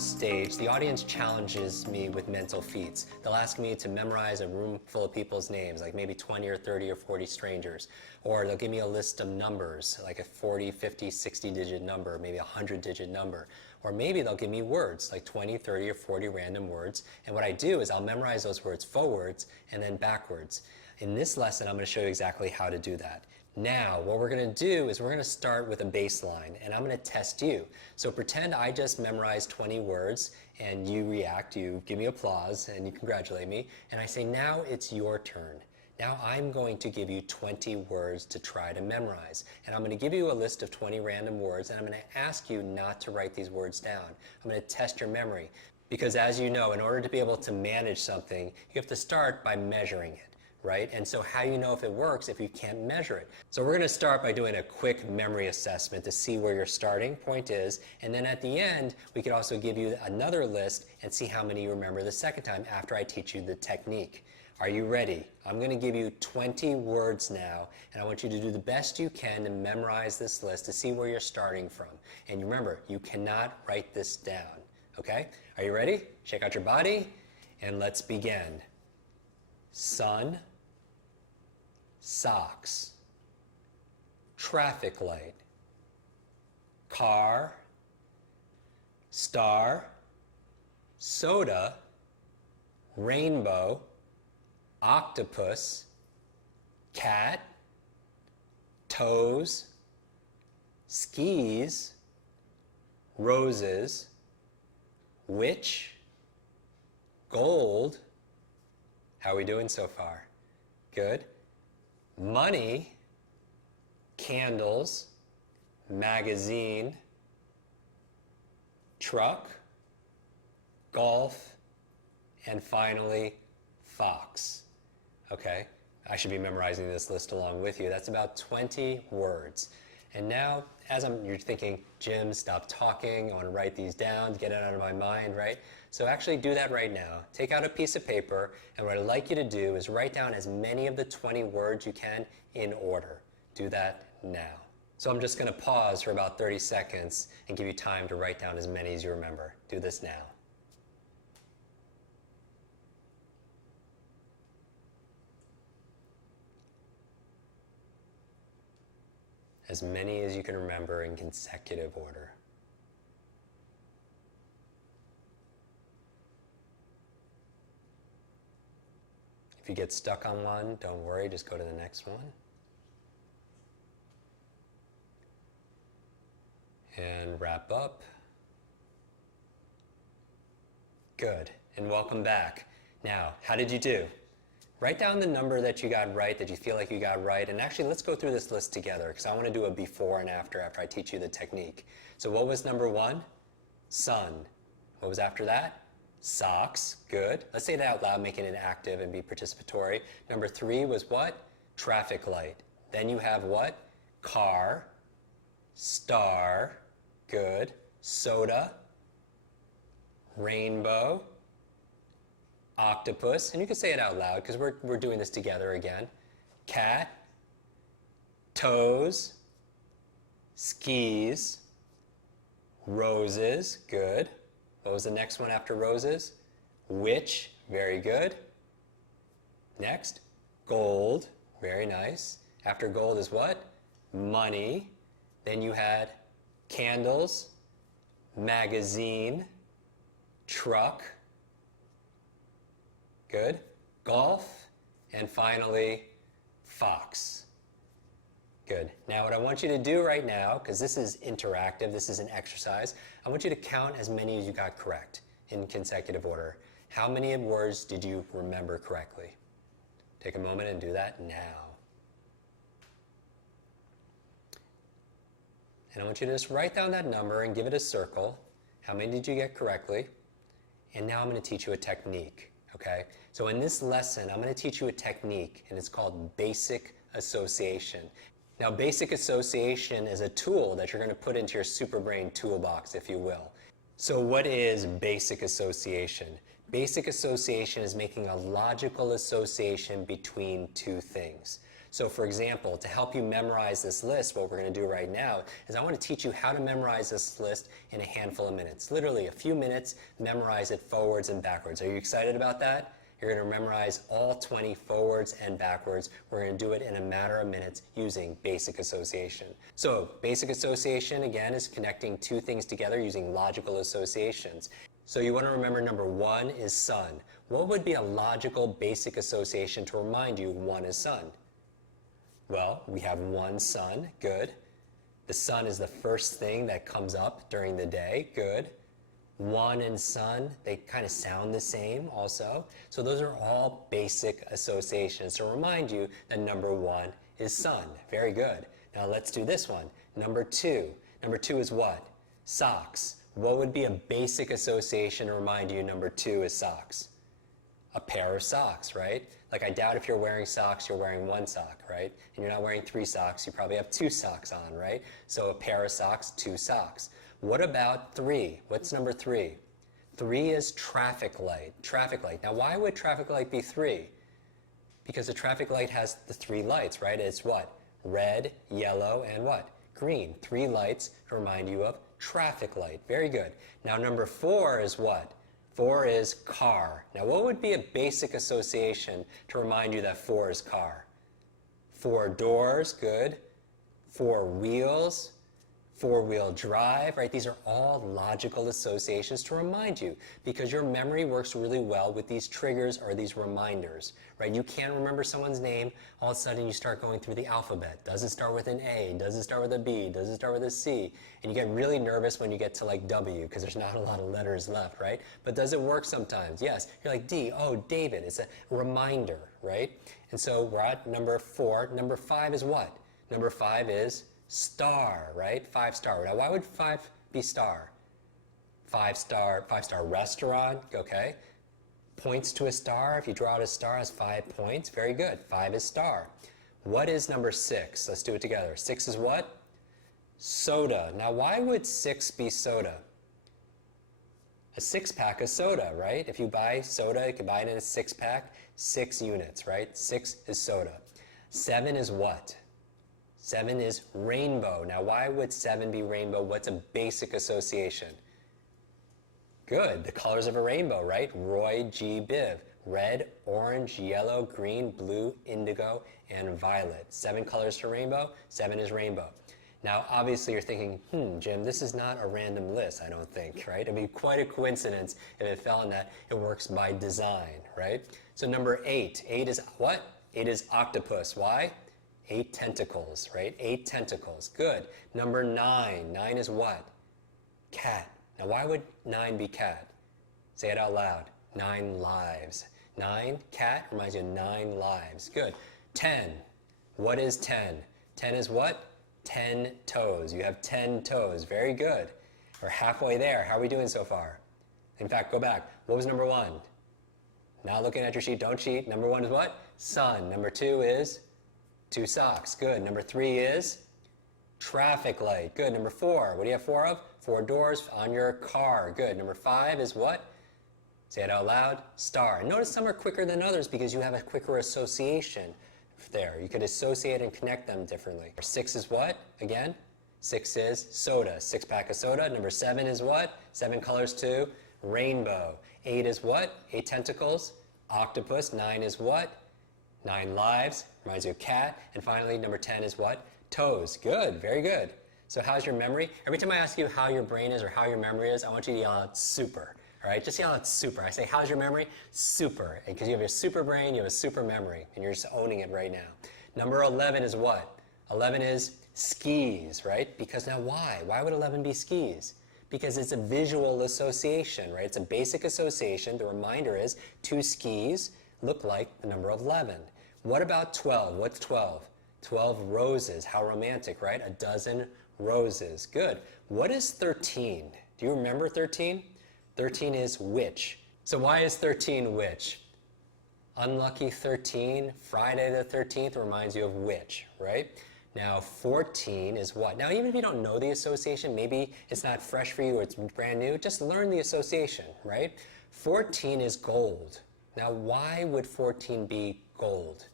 stage, the audience challenges me with mental feats. They'll ask me to memorize a room full of people's names, like maybe 20 or 30 or 40 strangers. Or they'll give me a list of numbers, like a 40, 50, 60-digit number, maybe a 100-digit number. Or maybe they'll give me words, like 20, 30, or 40 random words. And what I do is I'll memorize those words forwards and then backwards. In this lesson, I'm going to show you exactly how to do that. Now, what we're going to do is we're going to start with a baseline, and I'm going to test you. So pretend I just memorized 20 words, and you react, you give me applause, and you congratulate me, and I say, now it's your turn. Now I'm going to give you 20 words to try to memorize. And I'm going to give you a list of 20 random words, and I'm going to ask you not to write these words down. I'm going to test your memory. Because as you know, in order to be able to manage something, you have to start by measuring it. Right? And so how do you know if it works if you can't measure it? So we're going to start by doing a quick memory assessment to see where your starting point is, and then at the end we could also give you another list and see how many you remember the second time after I teach you the technique. Are you ready? I'm going to give you 20 words now, and I want you to do the best you can to memorize this list to see where you're starting from. And remember, you cannot write this down. Okay? Are you ready? Shake out your body and let's begin. Sun, socks, traffic light, car, star, soda, rainbow, octopus, cat, toes, skis, roses, witch, gold. How are we doing so far? Good. Money, candles, magazine, truck, golf, and finally, fox. Okay? I should be memorizing this list along with you. That's about 20 words. And now, as you're thinking, Jim, stop talking, I want to write these down, get it out of my mind, right? So actually do that right now. Take out a piece of paper, and what I'd like you to do is write down as many of the 20 words you can in order. Do that now. So I'm just going to pause for about 30 seconds and give you time to write down as many as you remember. Do this now. As many as you can remember in consecutive order. If you get stuck on one, don't worry, just go to the next one. And wrap up. Good, and welcome back. Now, how did you do? Write down the number that you got right, that you feel like you got right, and actually let's go through this list together because I want to do a before and after I teach you the technique. So what was number 1? Sun. What was after that? Socks. Good. Let's say that out loud, making it active and be participatory. Number 3 was what? Traffic light. Then you have what? Car. Star. Good. Soda. Rainbow. Octopus, and you can say it out loud because we're doing this together again. Cat, toes, skis, roses, good. What was the next one after roses? Witch, very good. Next, gold, very nice. After gold is what? Money. Then you had candles, magazine, truck. Good. Golf, and finally, fox. Good. Now what I want you to do right now, because this is interactive, this is an exercise, I want you to count as many as you got correct in consecutive order. How many words did you remember correctly? Take a moment and do that now. And I want you to just write down that number and give it a circle. How many did you get correctly? And now I'm going to teach you a technique. Okay? So in this lesson, I'm going to teach you a technique, and it's called basic association. Now, basic association is a tool that you're going to put into your superbrain toolbox, if you will. So what is basic association? Basic association is making a logical association between two things. So for example, to help you memorize this list, what we're going to do right now is I want to teach you how to memorize this list in a handful of minutes. Literally a few minutes, memorize it forwards and backwards. Are you excited about that? You're going to memorize all 20 forwards and backwards. We're going to do it in a matter of minutes using basic association. So basic association, again, is connecting two things together using logical associations. So you want to remember number one is sun. What would be a logical basic association to remind you one is sun? Well, we have one sun, good. The sun is the first thing that comes up during the day, good. One and sun, they kind of sound the same also. So those are all basic associations to remind you that number one is sun. Very good. Now let's do this one. Number two. Number two is what? Socks. What would be a basic association to remind you number two is socks? A pair of socks, right? Like I doubt if you're wearing socks, you're wearing one sock, right? And you're not wearing three socks, you probably have two socks on, right? So a pair of socks, two socks. What about three? What's number three? Three is traffic light. Traffic light. Now why would traffic light be three? Because the traffic light has the three lights, right? It's what? Red, yellow, and what? Green. Three lights to remind you of traffic light. Very good. Now number four is what? Four is car. Now what would be a basic association to remind you that four is car? Four doors, good. Four wheels, four-wheel drive, right? These are all logical associations to remind you because your memory works really well with these triggers or these reminders, right? You can't remember someone's name, all of a sudden you start going through the alphabet. Does it start with an A? Does it start with a B? Does it start with a C? And you get really nervous when you get to like W because there's not a lot of letters left, right? But does it work sometimes? Yes. You're like D, oh, David. It's a reminder, right? And so we're at number four. Number five is what? Number five is star, right? Five star. Now, why would five be star? Five star restaurant, okay? Points to a star. If you draw out a star, it has 5 points. Very good. Five is star. What is number six? Let's do it together. Six is what? Soda. Now, why would six be soda? A six-pack of soda, right? If you buy soda, you can buy it in a six-pack, 6 units, right? Six is soda. Seven is what? Seven is rainbow. Now, why would seven be rainbow? What's a basic association? Good. The colors of a rainbow, right? Roy G. Biv. Red, orange, yellow, green, blue, indigo, and violet. 7 colors for rainbow. 7 is rainbow. Now, obviously, you're thinking, Jim, this is not a random list, I don't think, right? It'd be quite a coincidence if it fell in that. It works by design, right? So number 8. 8 is what? 8 is octopus. Why? 8 tentacles, right? 8 tentacles. Good. Number 9. 9 is what? Cat. Now, why would 9 be cat? Say it out loud. 9 lives. 9, cat, reminds you of 9 lives. Good. 10. What is 10? 10 is what? 10 toes. You have 10 toes. Very good. We're halfway there. How are we doing so far? In fact, go back. What was number 1? Not looking at your sheet. Don't cheat. Number 1 is what? Sun. Number 2 is 2 socks. Good. Number 3 is traffic light. Good. Number 4. What do you have 4 of? 4 doors on your car. Good. Number 5 is what? Say it out loud. Star. And notice some are quicker than others because you have a quicker association there. You could associate and connect them differently. 6 is what? Again? 6 is soda. 6-pack of soda. Number 7 is what? 7 colors too. Rainbow. 8 is what? 8 tentacles. Octopus. 9 is what? 9 lives. Reminds you of cat. And finally, number 10 is what? Toes. Good. Very good. So how's your memory? Every time I ask you how your brain is or how your memory is, I want you to yell out super. All right? Just yell out super. I say, how's your memory? Super. Because you have your super brain, you have a super memory, and you're just owning it right now. Number 11 is what? 11 is skis, right? Because now why? Why would 11 be skis? Because it's a visual association, right? It's a basic association. The reminder is 2 skis look like the number 11. What about 12? What's 12? 12 roses. How romantic, right? A dozen roses. Good. What is 13? Do you remember 13? 13 is witch. So why is 13 witch? Unlucky 13, Friday the 13th reminds you of witch, right? Now 14 is what? Now even if you don't know the association, maybe it's not fresh for you or it's brand new, just learn the association, right? 14 is gold. Now why would 14 be gold?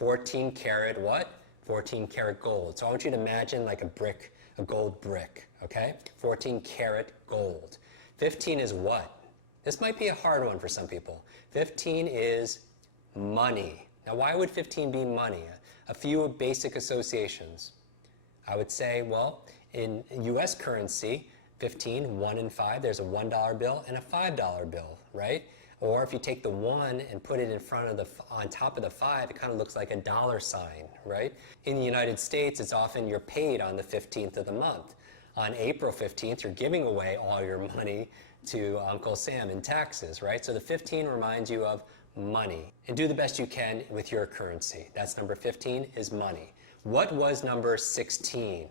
14 karat what? 14 karat gold. So I want you to imagine like a brick, a gold brick, okay? 14 karat gold. 15 is what? This might be a hard one for some people. 15 is money. Now why would 15 be money? A few basic associations. I would say, well, in US currency, 15, 1 and 5, there's a $1 bill and a $5 bill, right? Or if you take the 1 and put it in front of on top of the 5, it kind of looks like a dollar sign, right? In the United States, it's often you're paid on the 15th of the month. On April 15th, you're giving away all your money to Uncle Sam in taxes, right? So the 15 reminds you of money. And do the best you can with your currency. That's number 15 is money. What was number 16?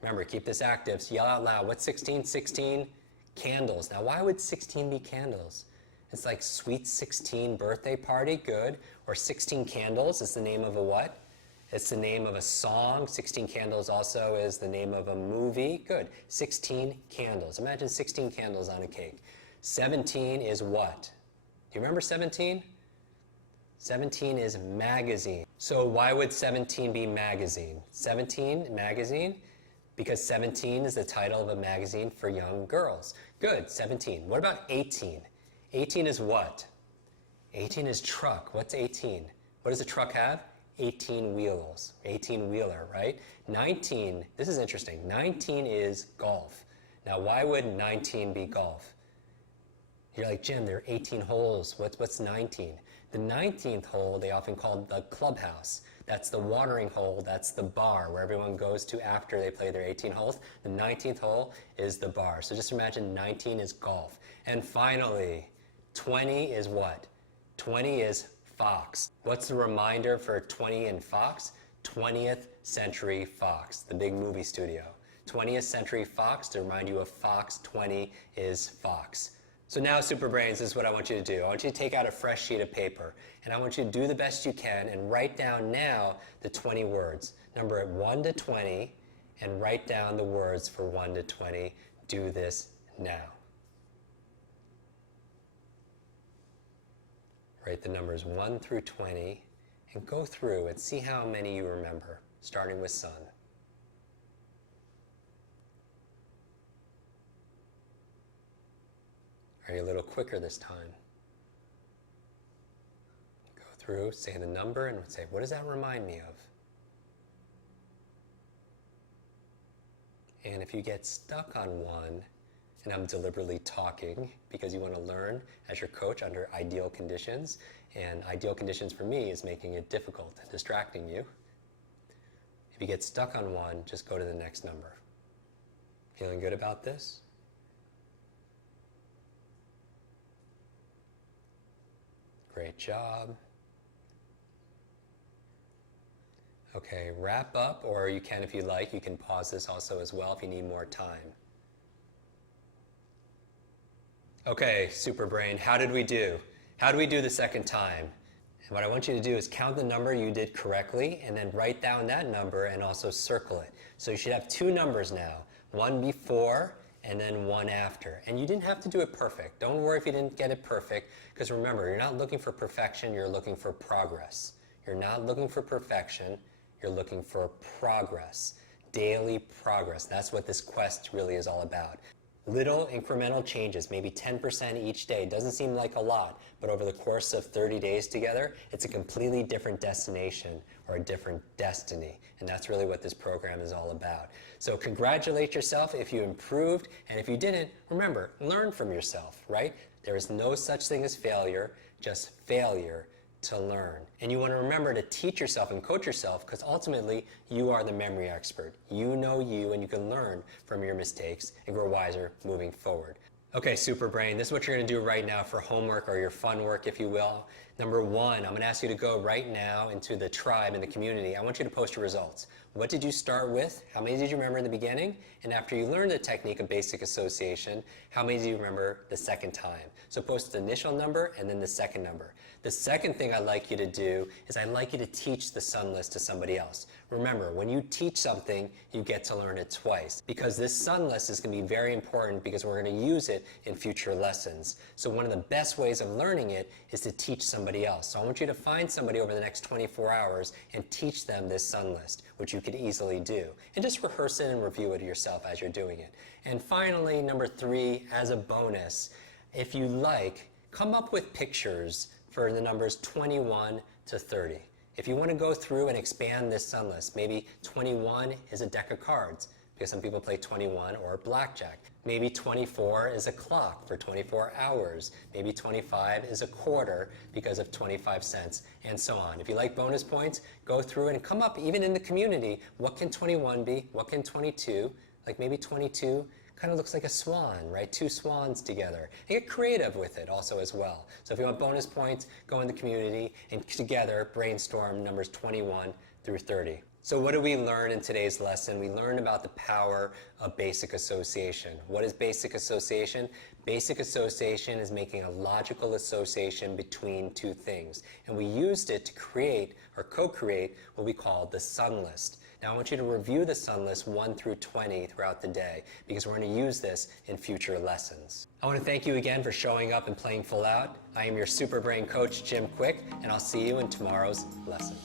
Remember, keep this active. So yell out loud. What's 16? 16 candles. Now, why would 16 be candles? It's like sweet 16 birthday party. Good. Or 16 candles is the name of a what? It's the name of a song. 16 candles also is the name of a movie. Good. 16 candles. Imagine 16 candles on a cake. 17 is what? Do you remember 17? 17 is magazine. So why would 17 be magazine? 17, magazine? Because 17 is the title of a magazine for young girls. Good, 17. What about 18? 18 is what? 18 is truck. What's 18? What does a truck have? 18 wheels. 18-wheeler, right? 19, this is interesting. 19 is golf. Now, why would 19 be golf? You're like, Jim, there are 18 holes. What's 19? The 19th hole, they often call the clubhouse. That's the watering hole. That's the bar where everyone goes to after they play their 18 holes. The 19th hole is the bar. So just imagine 19 is golf. And finally, 20 is what? 20 is Fox. What's the reminder for 20 and Fox? 20th Century Fox, the big movie studio. 20th Century Fox, to remind you of Fox, 20 is Fox. So now, Super Brains, this is what I want you to do. I want you to take out a fresh sheet of paper, and I want you to do the best you can and write down now the 20 words. Number it 1 to 20, and write down the words for 1 to 20. Do this now. Write the numbers 1 through 20, and go through and see how many you remember, starting with sun. Are you a little quicker this time? Go through, say the number, and say, what does that remind me of? And if you get stuck on one, and I'm deliberately talking because you want to learn as your coach under ideal conditions, and ideal conditions for me is making it difficult and distracting you. If you get stuck on one, just go to the next number. Feeling good about this? Great job. Okay, wrap up, or you can, if you like, you can pause this also as well if you need more time. Okay, Super Brain, how did we do? How did we do the second time? And what I want you to do is count the number you did correctly and then write down that number and also circle it. So you should have two numbers now, one before and then one after. And you didn't have to do it perfect. Don't worry if you didn't get it perfect, because remember, you're not looking for perfection, you're looking for progress. You're not looking for perfection, you're looking for progress. Daily progress. That's what this quest really is all about. Little incremental changes, maybe 10% each day. Doesn't seem like a lot, but over the course of 30 days together, it's a completely different destination or a different destiny. And that's really what this program is all about. So congratulate yourself if you improved, and if you didn't, remember, learn from yourself, right? There is no such thing as failure, just failure to learn. And you want to remember to teach yourself and coach yourself, because ultimately you are the memory expert. You know you, and you can learn from your mistakes and grow wiser moving forward. Okay, Super Brain, this is what you're going to do right now for homework, or your fun work, if you will. Number one, I'm going to ask you to go right now into the tribe and the community. I want you to post your results. What did you start with? How many did you remember in the beginning? And after you learned the technique of basic association, how many do you remember the second time? So post the initial number and then the second number. The second thing I'd like you to do is I'd like you to teach the sun list to somebody else. Remember, when you teach something, you get to learn it twice, because this sun list is going to be very important, because we're going to use it in future lessons. So one of the best ways of learning it is to teach somebody somebody else. So I want you to find somebody over the next 24 hours and teach them this sun list, which you could easily do. And just rehearse it and review it yourself as you're doing it. And finally, number 3, as a bonus, if you like, come up with pictures for the numbers 21 to 30. If you want to go through and expand this sun list, maybe 21 is a deck of cards, because some people play 21 or blackjack. Maybe 24 is a clock for 24 hours. Maybe 25 is a quarter because of 25 cents, and so on. If you like bonus points, go through and come up, even in the community, what can 21 be? What can 22? Like maybe 22 kind of looks like a swan, right? 2 swans together. And get creative with it also as well. So if you want bonus points, go in the community and together brainstorm numbers 21 through 30. So what did we learn in today's lesson? We learned about the power of basic association. What is basic association? Basic association is making a logical association between 2 things. And we used it to create or co-create what we call the sun list. Now I want you to review the sun list 1 through 20 throughout the day, because we're going to use this in future lessons. I want to thank you again for showing up and playing full out. I am your Super Brain coach, Jim Kwik, and I'll see you in tomorrow's lesson.